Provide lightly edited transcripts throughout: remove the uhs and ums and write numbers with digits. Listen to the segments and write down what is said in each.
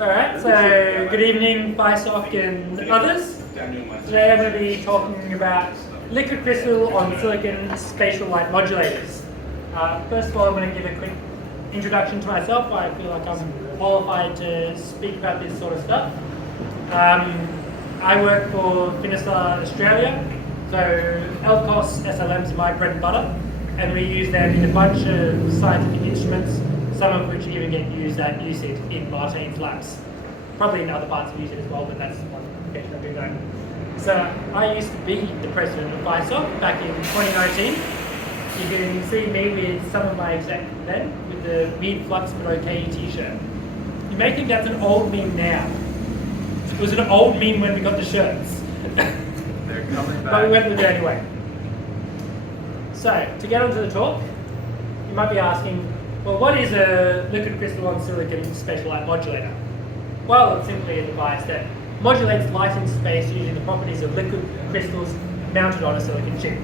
Alright, so good evening, PhySoc and others. Today I'm going to be talking about liquid crystal on silicon spatial light modulators. First of all, I'm going to give a quick introduction to myself. I feel like I'm qualified to speak about this sort of stuff. I work for PhySoc Australia, so LCOS, SLMs are my bread and butter, and we use them in a bunch of scientific instruments, some of which even get used at UCIT in Martin's labs. Probably in other parts of UCIT as well, but that's one application I do know. So I used to be the president of PhySoc back in 2019. You can see me with some of my exec then, with the weird flux but okay t-shirt. You may think that's an old meme now. It was an old meme when we got the shirts. They're coming back. But we went with it anyway. So, to get onto the talk, you might be asking, well, what is a liquid crystal on silicon spatial light modulator? Well, it's simply a device that modulates light in space using the properties of liquid crystals mounted on a silicon chip.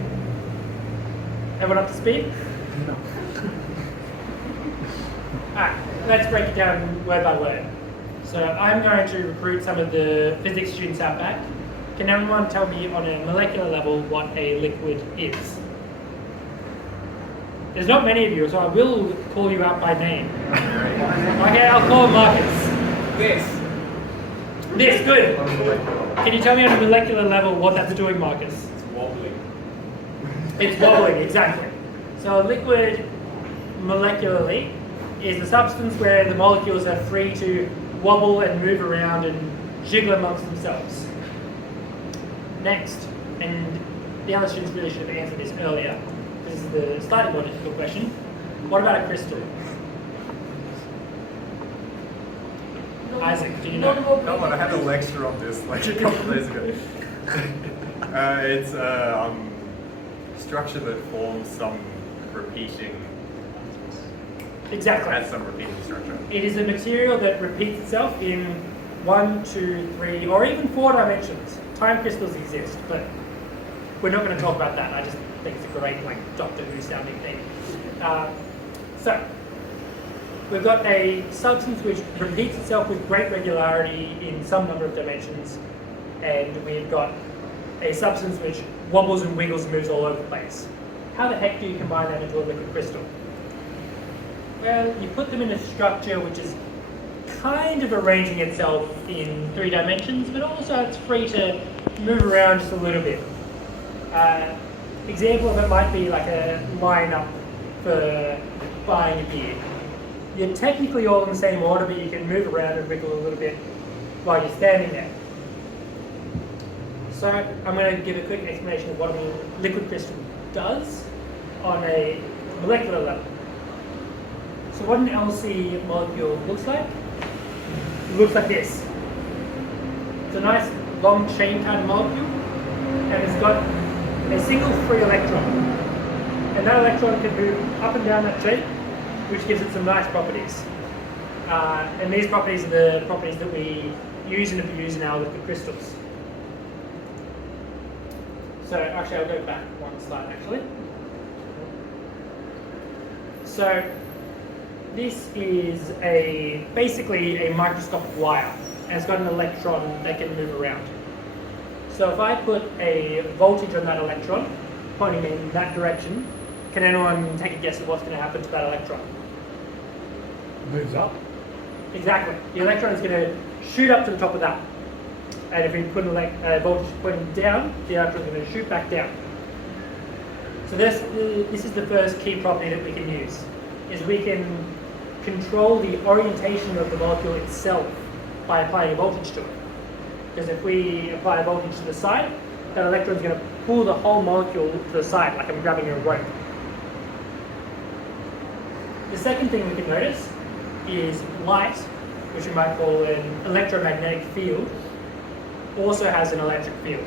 Everyone up to speed? No. Alright, let's break it down word by word. So I'm going to recruit some of the physics students out back. Can everyone tell me on a molecular level what a liquid is? There's not many of you, so I will call you out by name. Okay, I'll call Marcus. This, good. Can you tell me on a molecular level what that's doing, Marcus? It's wobbling. It's wobbling, exactly. So a liquid, molecularly, is the substance where the molecules are free to wobble and move around and jiggle amongst themselves. Next, and the other students really should have answered this earlier. This is the slightly more difficult question. What about a crystal? Isaac, do you know? Come on, I had a lecture on this like a couple of days ago. It's a structure that forms some repeating. Exactly. Has some repeating structure. It is a material that repeats itself in 1, 2, 3, or even 4 dimensions. Time crystals exist, but we're not going to talk about that. I just think it's a great, Doctor Who sounding thing. So, we've got a substance which repeats itself with great regularity in some number of dimensions, and we've got a substance which wobbles and wiggles and moves all over the place. How the heck do you combine that into a liquid crystal? Well, you put them in a structure which is kind of arranging itself in 3 dimensions, but also it's free to move around just a little bit. Example of it might be like a lineup for buying a beer. You're technically all in the same order, but you can move around and wiggle a little bit while you're standing there. So I'm going to give a quick explanation of what a liquid crystal does on a molecular level. So what an LC molecule looks like? It looks like this. It's a nice long chain kind of molecule, and it's got a single free electron. And that electron can move up and down that chain, which gives it some nice properties. And these properties are the properties that we use and abuse in our liquid crystals. So actually I'll go back one slide actually. So this is basically a microscopic wire, and it's got an electron that can move around. So if I put a voltage on that electron, pointing in that direction, can anyone take a guess at what's going to happen to that electron? Moves up. Exactly. The electron is going to shoot up to the top of that. And if we put a voltage pointing down, the electron is going to shoot back down. So this is the first key property that we can use, is we can control the orientation of the molecule itself by applying a voltage to it. Because if we apply a voltage to the side, that electron is going to pull the whole molecule to the side, like I'm grabbing a rope. The second thing we can notice is light, which we might call an electromagnetic field, also has an electric field.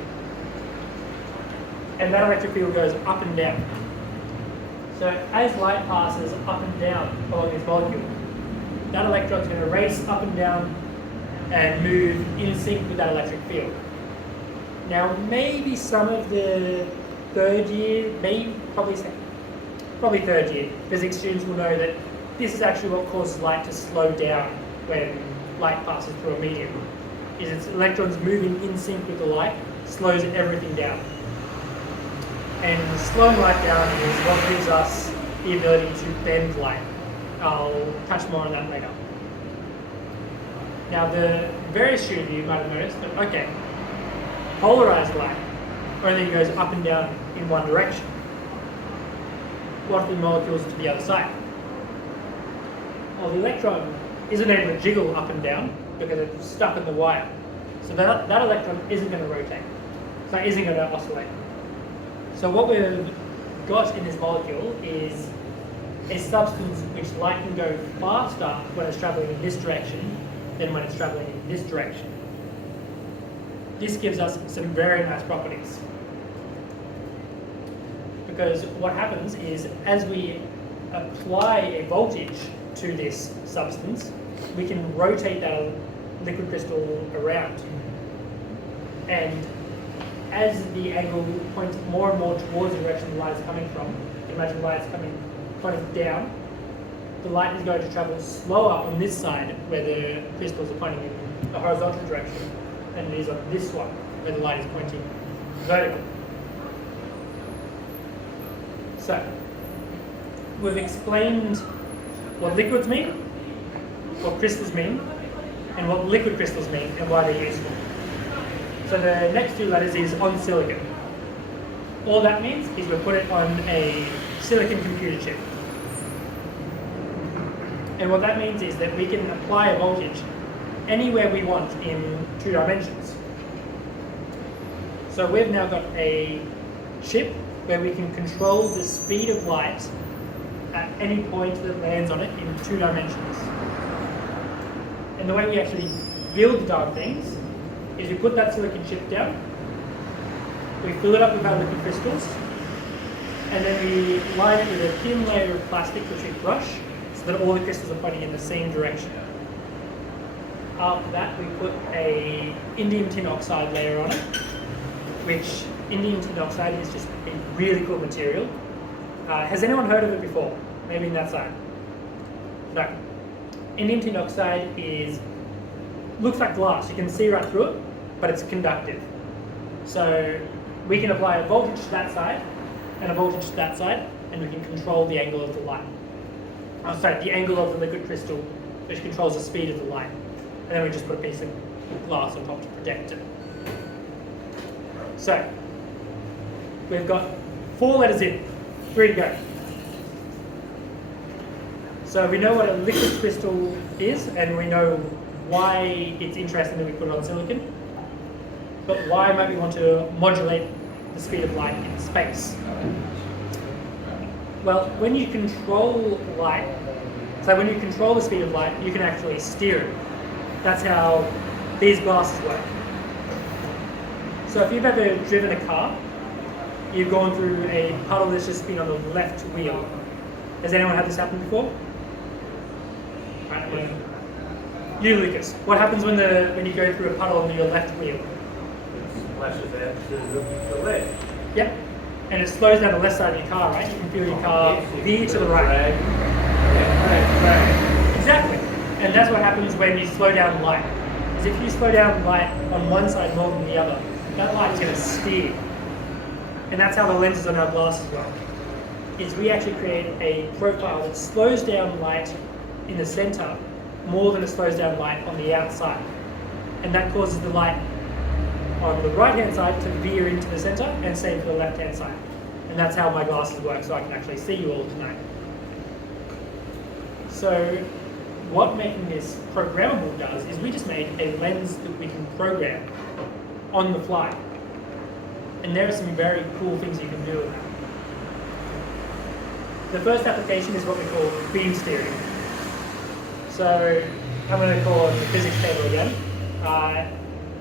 And that electric field goes up and down. So as light passes up and down along this molecule, that electron is going to race up and down and move in sync with that electric field. Now maybe some of the third year, probably third year physics students will know that this is actually what causes light to slow down when light passes through a medium is its electrons moving in sync with the light slows everything down. And slowing light down is what gives us the ability to bend light. I'll touch more on that later. Now the various student of you might have noticed that, okay, polarized light only goes up and down in one direction. What if the molecules to the other side? Well, the electron isn't able to jiggle up and down because it's stuck in the wire. So that electron isn't going to rotate. So it isn't going to oscillate. So what we've got in this molecule is a substance which light can go faster when it's traveling in this direction than when it's traveling in this direction. This gives us some very nice properties. Because what happens is, as we apply a voltage to this substance, we can rotate that liquid crystal around. And as the angle points more and more towards the direction the light is coming from, imagine light is pointing down, the light is going to travel slower on this side where the crystals are pointing in the horizontal direction than it is on this one where the light is pointing vertical. So, we've explained what liquids mean, what crystals mean, and what liquid crystals mean and why they're useful. So the next two letters is on silicon. All that means is we put it on a silicon computer chip. And what that means is that we can apply a voltage anywhere we want in 2 dimensions. So we've now got a chip where we can control the speed of light at any point that lands on it in 2 dimensions. And the way we actually build the darn things is we put that silicon chip down, we fill it up with our liquid crystals, and then we line it with a thin layer of plastic which we brush so that all the crystals are pointing in the same direction. After that, we put a indium tin oxide layer on it, which indium tin oxide is just a really cool material. Has anyone heard of it before? Maybe in that side? No. Indium tin oxide looks like glass. You can see right through it, but it's conductive. So we can apply a voltage to that side and a voltage to that side, and we can control the angle of the light. The angle of the liquid crystal, which controls the speed of the light. And then we just put a piece of glass on top to protect it. So, we've got 4 letters in, 3 to go. So we know what a liquid crystal is, and we know why it's interesting that we put it on silicon. But why might we want to modulate the speed of light in space? Well, when you control light, so when you control the speed of light, you can actually steer it. That's how these glasses work. So if you've ever driven a car, you've gone through a puddle that's just been on the left wheel. Has anyone had this happen before? Right, you, Lucas, what happens when you go through a puddle on your left wheel? It splashes out to the left. Yep. And it slows down the left side of your car, right? You can feel your car veer to the right. Exactly. And that's what happens when you slow down light. Because if you slow down light on one side more than the other, that light is going to steer. And that's how the lenses on our glasses work. Is we actually create a profile that slows down light in the center more than it slows down light on the outside. And that causes the light on the right-hand side to veer into the center, and same for the left-hand side. And that's how my glasses work, so I can actually see you all tonight. So what making this programmable does is we just made a lens that we can program on the fly. And there are some very cool things you can do with that. The first application is what we call beam steering. So I'm going to call on the physics table again.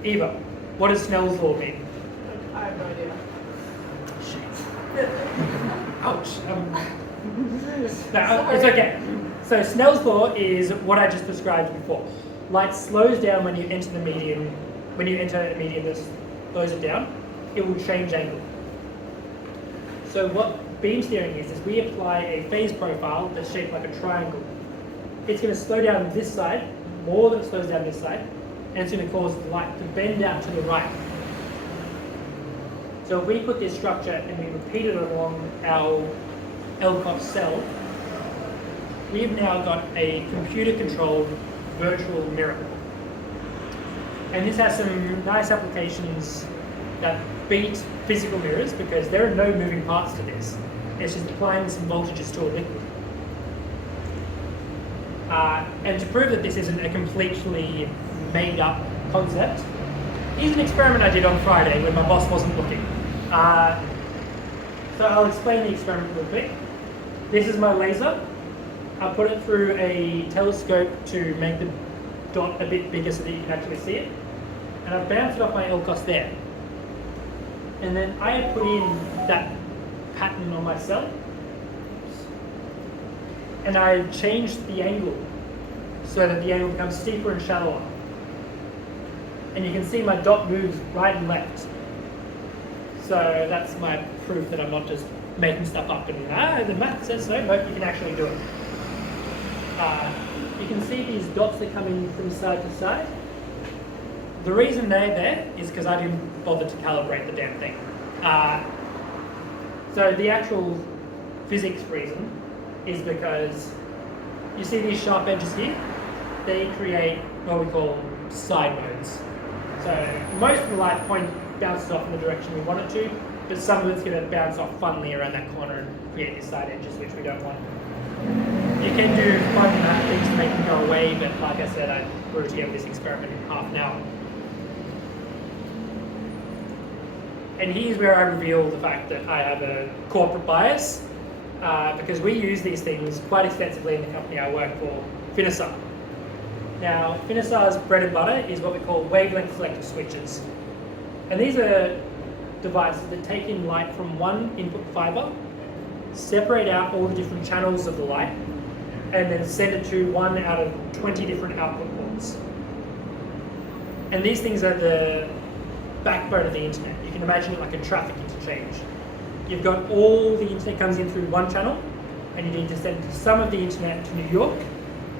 Eva, what does Snell's law mean? I have no idea. Ouch. No, it's okay. So Snell's law is what I just described before. Light slows down when you enter the medium. When you enter a medium that slows it down, it will change angle. So what beam steering is we apply a phase profile that's shaped like a triangle. It's going to slow down this side more than it slows down this side, and it's going to cause the light to bend out to the right. So if we put this structure and we repeat it along our LCOS cell, we've now got a computer-controlled virtual mirror. And this has some nice applications that beat physical mirrors because there are no moving parts to this. It's just applying some voltages to a liquid. And to prove that this isn't a completely made-up concept, here's an experiment I did on Friday when my boss wasn't looking. So I'll explain the experiment real quick. This is my laser. I put it through a telescope to make the dot a bit bigger so that you can actually see it. And I bounced it off my LCOS there. And then I had put in that pattern on my cell. And I changed the angle so that the angle becomes steeper and shallower. And you can see my dot moves right and left. So that's my proof that I'm not just making stuff up and the math says so. Nope, you can actually do it. You can see these dots that come in from side to side. The reason they're there is because I didn't bother to calibrate the damn thing. So the actual physics reason is because you see these sharp edges here? They create what we call side modes. So most of the light bounces off in the direction we want it to, but some of it's going to bounce off funnily around that corner and create these side edges, which we don't want. You can do fun math things to make them go away, but like I said, I put together this experiment in half an hour. And here's where I reveal the fact that I have a corporate bias, because we use these things quite extensively in the company I work for, PhySoc. Now, PhySoc's bread and butter is what we call wavelength selective switches. And these are devices that take in light from one input fiber, separate out all the different channels of the light, and then send it to one out of 20 different output ports. And these things are the backbone of the internet. You can imagine it like a traffic interchange. You've got all the internet comes in through one channel, and you need to send some of the internet to New York,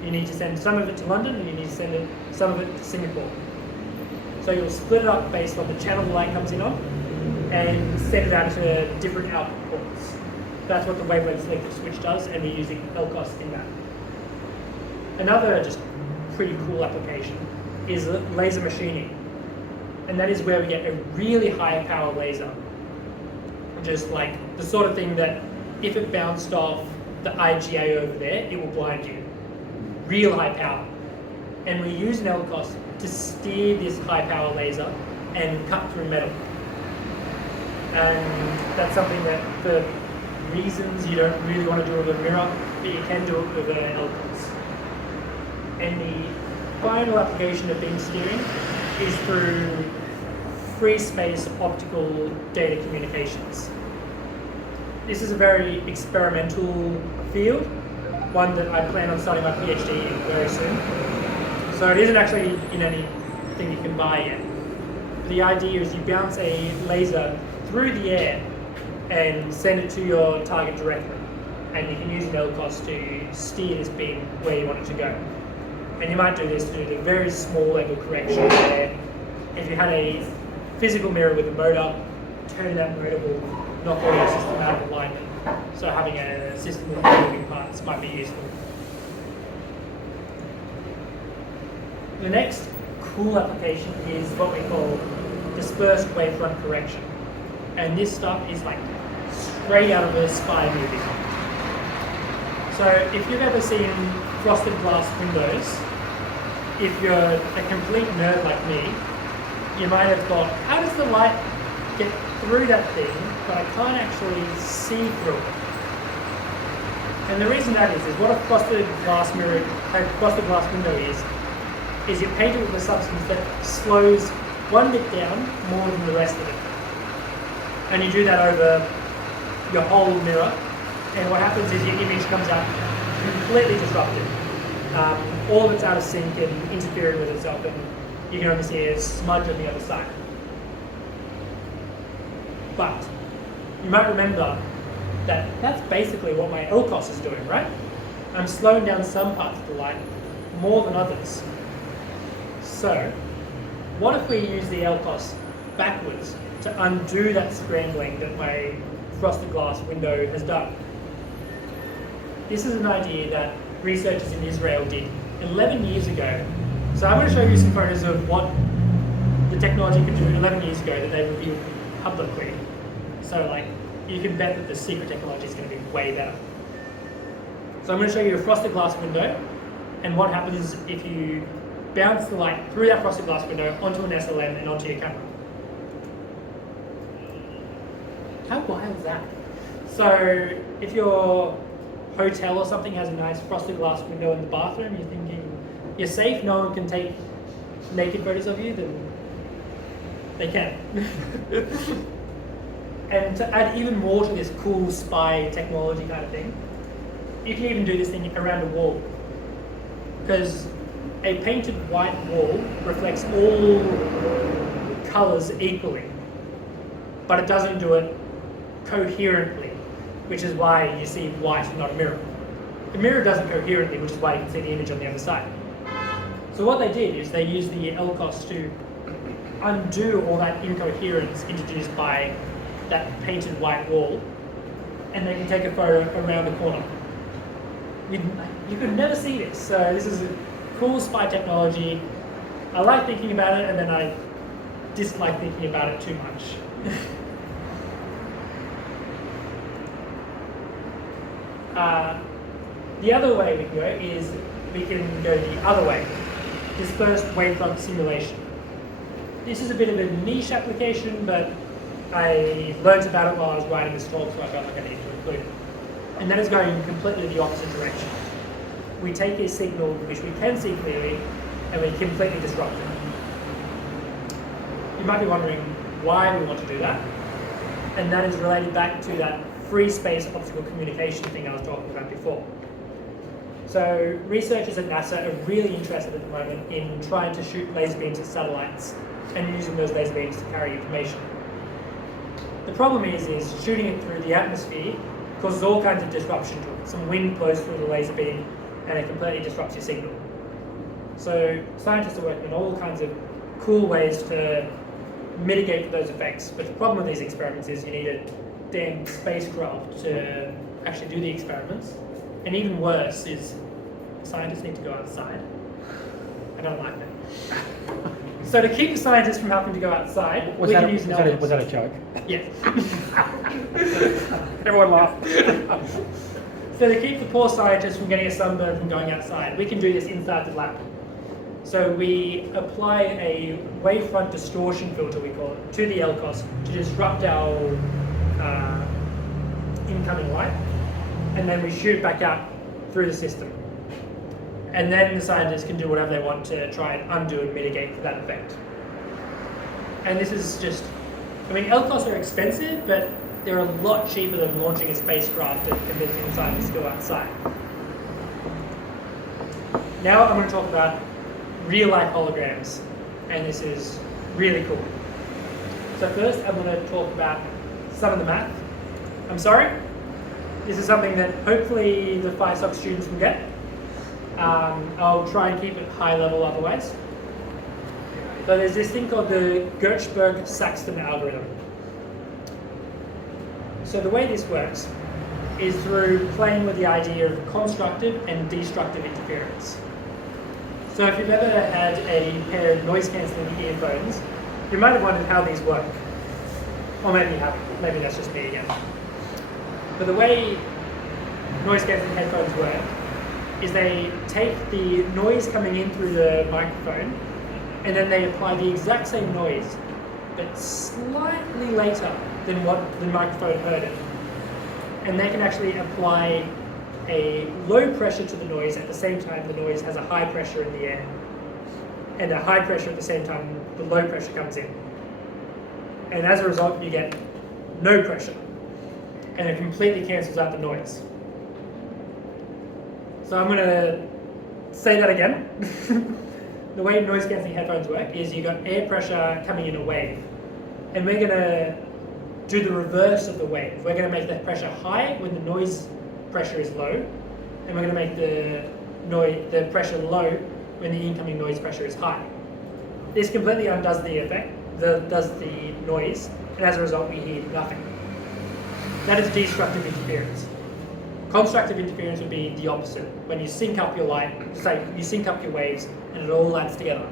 you need to send some of it to London, and you need to send some of it to Singapore. So you'll split it up based on the channel the light comes in on, and send it out to different output ports. That's what the wavelength selective switch does, and we're using LCOS in that. Another just pretty cool application is laser machining. And that is where we get a really high power laser. Just like the sort of thing that if it bounced off the IGA over there, it will blind you. Real high power. And we use an LCOS to steer this high power laser and cut through metal. And that's something that for reasons you don't really want to do with a mirror, but you can do it with an LCOS. And the final application of beam steering is through free space optical data communications. This is a very experimental field, one that I plan on starting my PhD in very soon. So it isn't actually in anything you can buy yet. The idea is you bounce a laser through the air and send it to your target directly. And you can use an LCOS to steer this beam where you want it to go. And you might do this to do a very small level correction where if you had a physical mirror with a motor, turning that motor will knock all your system out of alignment. So having a system with moving parts might be useful. The next cool application is what we call dispersed wavefront correction. And this stuff is like straight out of a spy movie. So if you've ever seen frosted glass windows, if you're a complete nerd like me, you might have thought, how does the light get through that thing, but I can't actually see through it? And the reason that is what a frosted glass window is you paint it with a substance that slows one bit down more than the rest of it. And you do that over your whole mirror, and what happens is your image comes out completely disrupted. All of it's out of sync and interfering with itself, and you can only see a smudge on the other side. But you might remember that that's basically what my LCOS is doing, right? I'm slowing down some parts of the light more than others. So, what if we use the LCOS backwards to undo that scrambling that my frosted glass window has done? This is an idea that researchers in Israel did 11 years ago. So I'm going to show you some photos of what the technology could do 11 years ago that they revealed publicly. So like, you can bet that the secret technology is going to be way better. So I'm going to show you a frosted glass window and what happens if you bounce the light through that frosted glass window onto an SLM and onto your camera. How wild is that? So if your hotel or something has a nice frosted glass window in the bathroom, you're thinking you're safe, no one can take naked photos of you, then they can. And to add even more to this cool spy technology kind of thing, you can even do this thing around a wall. Because a painted white wall reflects all colors equally, but it doesn't do it coherently, which is why you see white and not a mirror. The mirror does it coherently, which is why you can see the image on the other side. So what they did is they used the LCOS to undo all that incoherence introduced by that painted white wall, and they can take a photo around the corner. You could never see this, so this is a cool spy technology. I like thinking about it, and then I dislike thinking about it too much. The other way we can go is we can go the other way, dispersed wavefront simulation. This is a bit of a niche application, but I learned about it while I was writing this talk, so I felt like I needed to include it. And that is going completely the opposite direction. We take a signal which we can see clearly, and we completely disrupt it. You might be wondering why we want to do that, and that is related back to that free space optical communication thing I was talking about before. So researchers at NASA are really interested at the moment in trying to shoot laser beams at satellites and using those laser beams to carry information. The problem is shooting it through the atmosphere causes all kinds of disruption to it. Some wind blows through the laser beam and it completely disrupts your signal. So scientists are working on all kinds of cool ways to mitigate those effects, but the problem with these experiments is you need a damn spacecraft to actually do the experiments. And even worse is scientists need to go outside. I don't like that. So to keep the scientists from having to go outside, we can use an Was that a joke? Yes. Everyone laughed. So to keep the poor scientists from getting a sunburn from going outside, we can do this inside the lab. So we apply a wavefront distortion filter, we call it, to the LCOS to disrupt our incoming light, and then we shoot back out through the system. And then the scientists can do whatever they want to try and undo and mitigate that effect. And this is just, I mean, LCOS are expensive, but they're a lot cheaper than launching a spacecraft and convincing scientists to go outside. Now I'm going to talk about real-life holograms, and this is really cool. So first I'm going to talk about some of the math. I'm sorry, this is something that hopefully the PhySoc students will get. I'll try and keep it high level otherwise. So there's this thing called the Gertzberg-Saxton algorithm. So the way this works is through playing with the idea of constructive and destructive interference. So if you've ever had a pair of noise-cancelling earphones, you might have wondered how these work. Or maybe you haven't. Maybe that's just me again. But the way noise-cancelling headphones work is they take the noise coming in through the microphone and then they apply the exact same noise, but slightly later than what the microphone heard it. And they can actually apply a low pressure to the noise at the same time the noise has a high pressure in the air, and a high pressure at the same time the low pressure comes in. And as a result you get no pressure, and it completely cancels out the noise. So I'm going to say that again. The way noise cancelling headphones work is you've got air pressure coming in a wave, and we're going to do the reverse of the wave. We're going to make the pressure high when the noise pressure is low, and we're going to make the pressure low when the incoming noise pressure is high. This completely undoes the effect, does the noise, and as a result we hear nothing. That is destructive interference. Constructive interference would be the opposite, when you sync up your light, say you sync up your waves, and it all lands together.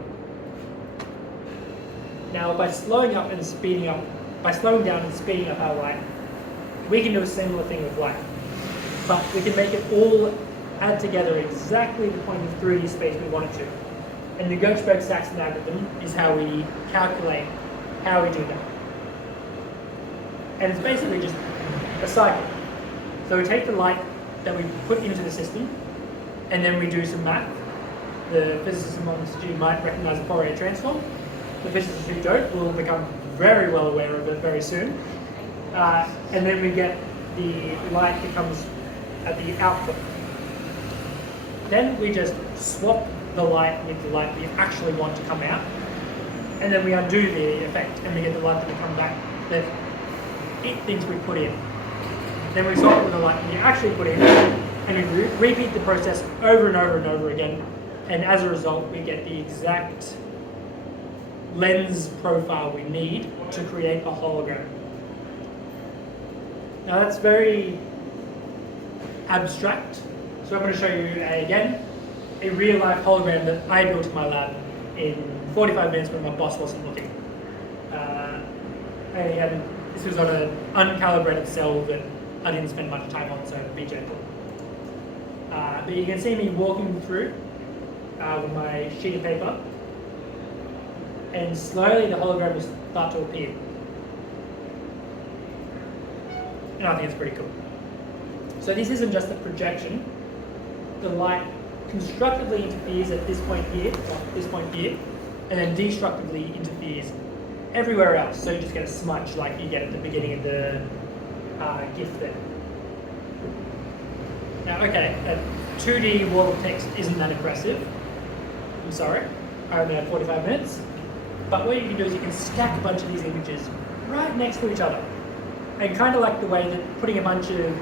Now, by slowing down and speeding up our light, we can do a similar thing with light. But we can make it all add together exactly the point of 3D space we want it to. And the Gertzberg-Saxon algorithm is how we calculate how we do that. And it's basically just a cycle. So we take the light that we put into the system, and then we do some math. The physicists amongst you might recognize the Fourier transform. The physicists who don't will become very well aware of it very soon. And then we get the light that comes at the output. Then we just swap the light with the light we actually want to come out, and then we undo the effect, and we get the light that will come back that it thinks we put in. Then we swap it with the light we actually put in, and we repeat the process over and over and over again, and as a result we get the exact lens profile we need to create a hologram. Now that's very abstract, so I'm going to show you again a real-life hologram that I built in my lab in 45 minutes when my boss wasn't looking. This was on an uncalibrated cell that I didn't spend much time on, so be gentle. But you can see me walking through with my sheet of paper, and slowly the hologram will start to appear. And I think it's pretty cool. So this isn't just a projection. The light constructively interferes at this point here, and then destructively interferes everywhere else. So you just get a smudge like you get at the beginning of the GIF there. Now, okay, a 2D wall of text isn't that impressive. I'm sorry, I only had 45 minutes. But what you can do is you can stack a bunch of these images right next to each other. And kind of like the way that putting a bunch of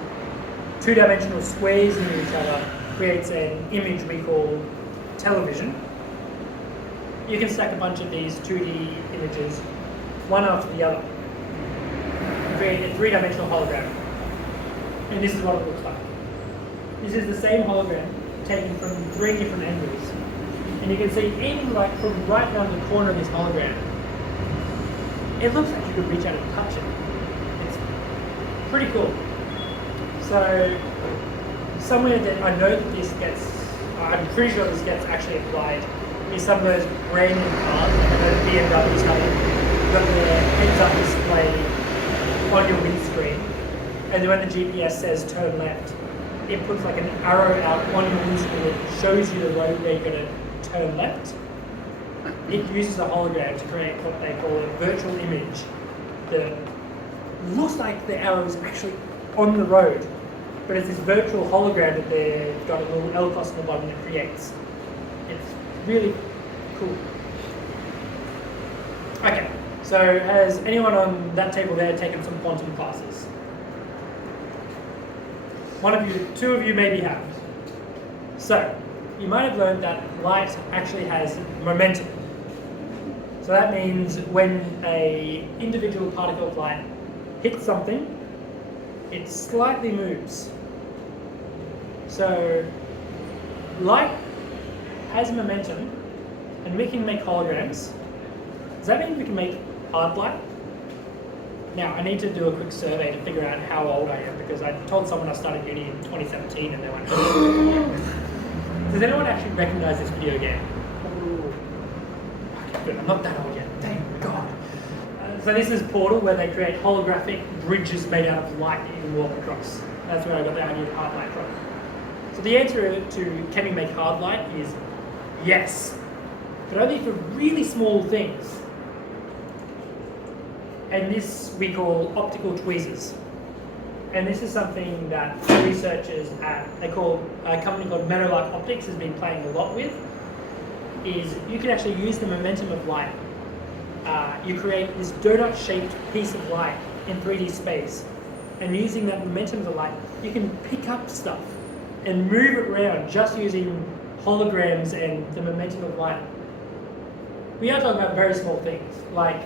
two-dimensional squares near each other creates an image we call television. You can stack a bunch of these 2D images one after the other and create a three-dimensional hologram. And this is what it looks like. This is the same hologram taken from 3 different angles. And you can see even like from right down the corner of this hologram, it looks like you could reach out and touch it. It's pretty cool. So somewhere that I know that this gets, I'm pretty sure this gets actually applied, is some of those brand new cars, like the BMWs have got the heads-up display on your windscreen, and then when the GPS says turn left, it puts like an arrow out on your windscreen that shows you the road where you're going to turn left. It uses a hologram to create what they call a virtual image that looks like the arrow is actually on the road, but it's this virtual hologram that they've got a little LCOS on the bottom that creates. It's really cool. Okay, so has anyone on that table there taken some quantum classes? One of you, 2 of you maybe have. So, you might have learned that light actually has momentum. So that means when an individual particle of light hits something, it slightly moves. So light has momentum, and we can make holograms. Does that mean we can make hard light? Now, I need to do a quick survey to figure out how old I am, because I told someone I started uni in 2017 and they went, does anyone actually recognize this video game? Okay, good, I'm not that old yet, thank God. So this is Portal, where they create holographic bridges made out of light that you can walk across. That's where I got the idea of hard light from. So the answer to can we make hard light is yes, but only for really small things. And this we call optical tweezers. And this is something that researchers at a company called Meadowlark Optics has been playing a lot with, is you can actually use the momentum of light. You create this donut-shaped piece of light in 3D space, and using that momentum of the light, you can pick up stuff and move it around just using holograms and the momentum of light. we are talking about very small things, like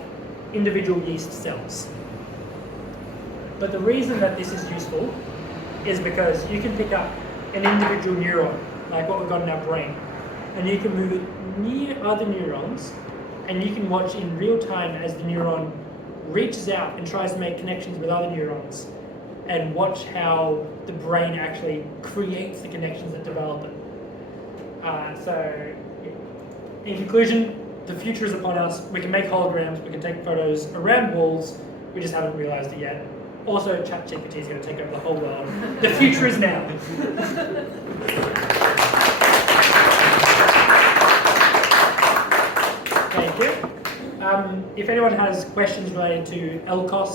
individual yeast cells. But the reason that this is useful is because you can pick up an individual neuron, like what we've got in our brain, and you can move it near other neurons, and you can watch in real time as the neuron reaches out and tries to make connections with other neurons, and watch how the brain actually creates the connections that develop it. So, in conclusion, the future is upon us. We can make holograms, we can take photos around walls, we just haven't realized it yet. Also, ChatGPT is going to take over the whole world. The future is now. Thank you. If anyone has questions related to LCOS,